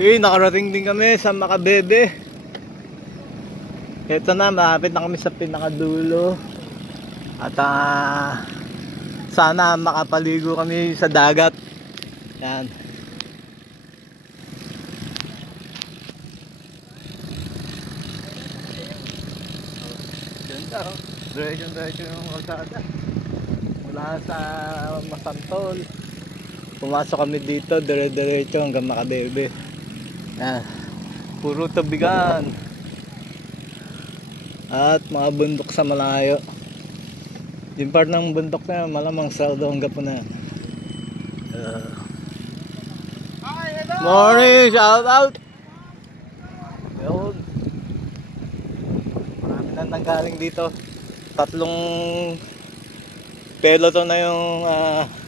Nakarating din kami sa Makabebe. Ito na, malapit na kami sa pinakadulo. At sana makapaligo kami sa dagat. Yan. Ganda, oh. Diretso yung kalsada. Mula sa Masantol. Pumasok kami dito, diretso hanggang Makabebe. Yan. Puro tubigan. At mga bundok sa malayo. Yung part ng bundok na yan, malamang saldo hanggang po na yan. Morning! Shout out! Yun. Marami na nanggaling dito. 3 peloton na yung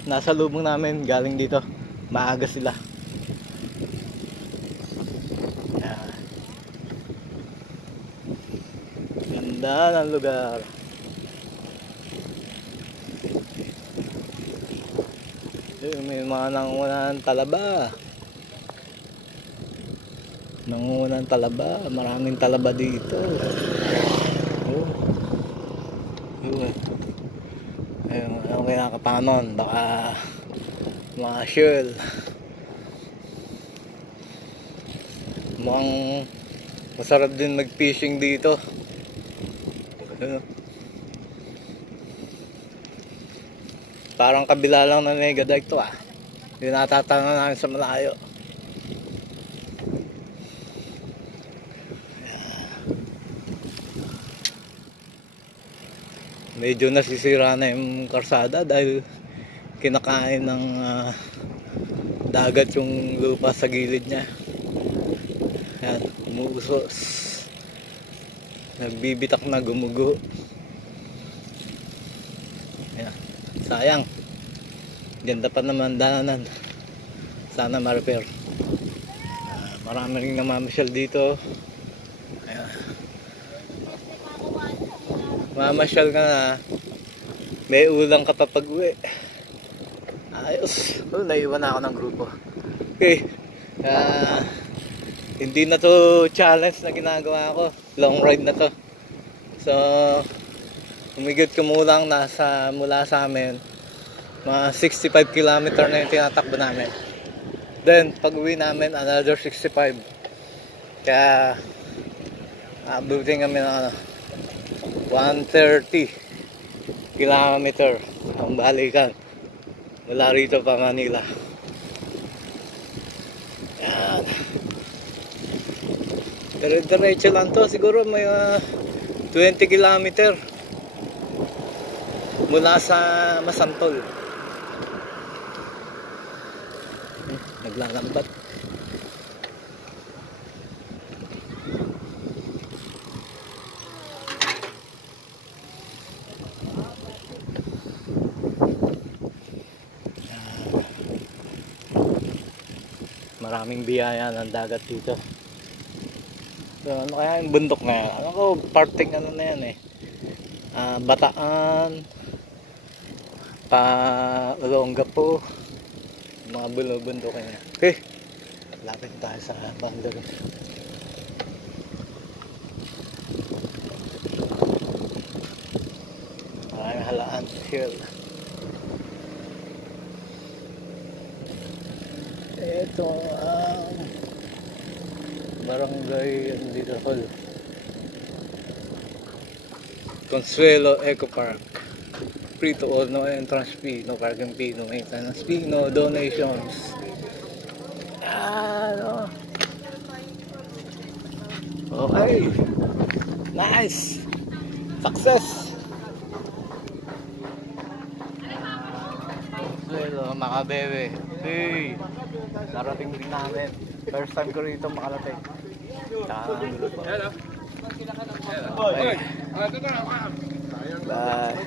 nasa lubong namin galing dito. Maaga sila. Ganda ng lugar. May mga nangungunan talaba. Nangungunan talaba. Maraming talaba dito. Ayun, ano kaya kapanon? Baka mga shell. Mukhang masarap din mag-fishing dito. Parang kabila lang ng Megadike to Hindi natatanong namin sa malayo. Medyo nasisira na yung karsada dahil kinakain ng dagat yung lupa sa gilid niya. Ayan, umuusos. Nagbibitak na, gumugo. Ayan, sayang. Ganda pa naman daanan. Sana ma-repair. Marami rin namamasyal dito. Ayan. Mamasyal ka na, may ulang ka pa pag uwi. Ayos. Naiwan na ako ng grupo. Okay. Hindi na to challenge na ginagawa ko. Long ride na to. So humigit kumulang nasa mula sa amin mga 65 km na yung tinatakbo namin. Then pag uwi namin another 65. Kaya abutin kami ng 130 km ang balikan mula rito pa Manila. Yan. Diretso lang to, siguro may 20 km mula sa Masantol. Naglalambat. Maraming biyaya ng dagat dito. So, ano kaya yung bundok na yan? Ano ko, parting ano na yan Bataan, Olongapo, mga bundok niya. Okay, lapit tayo sa boundary. Maraming halaan hill. Ito ang barangay dito hall. Consuelo Eco Park. Free to all, no entrance fee, no parking fee, no maintenance fee, no donations. Okay. Nice. Success. Consuelo, Makabebe. Hey. Narating din namin. First time ko rito makarating. Okay. Bye.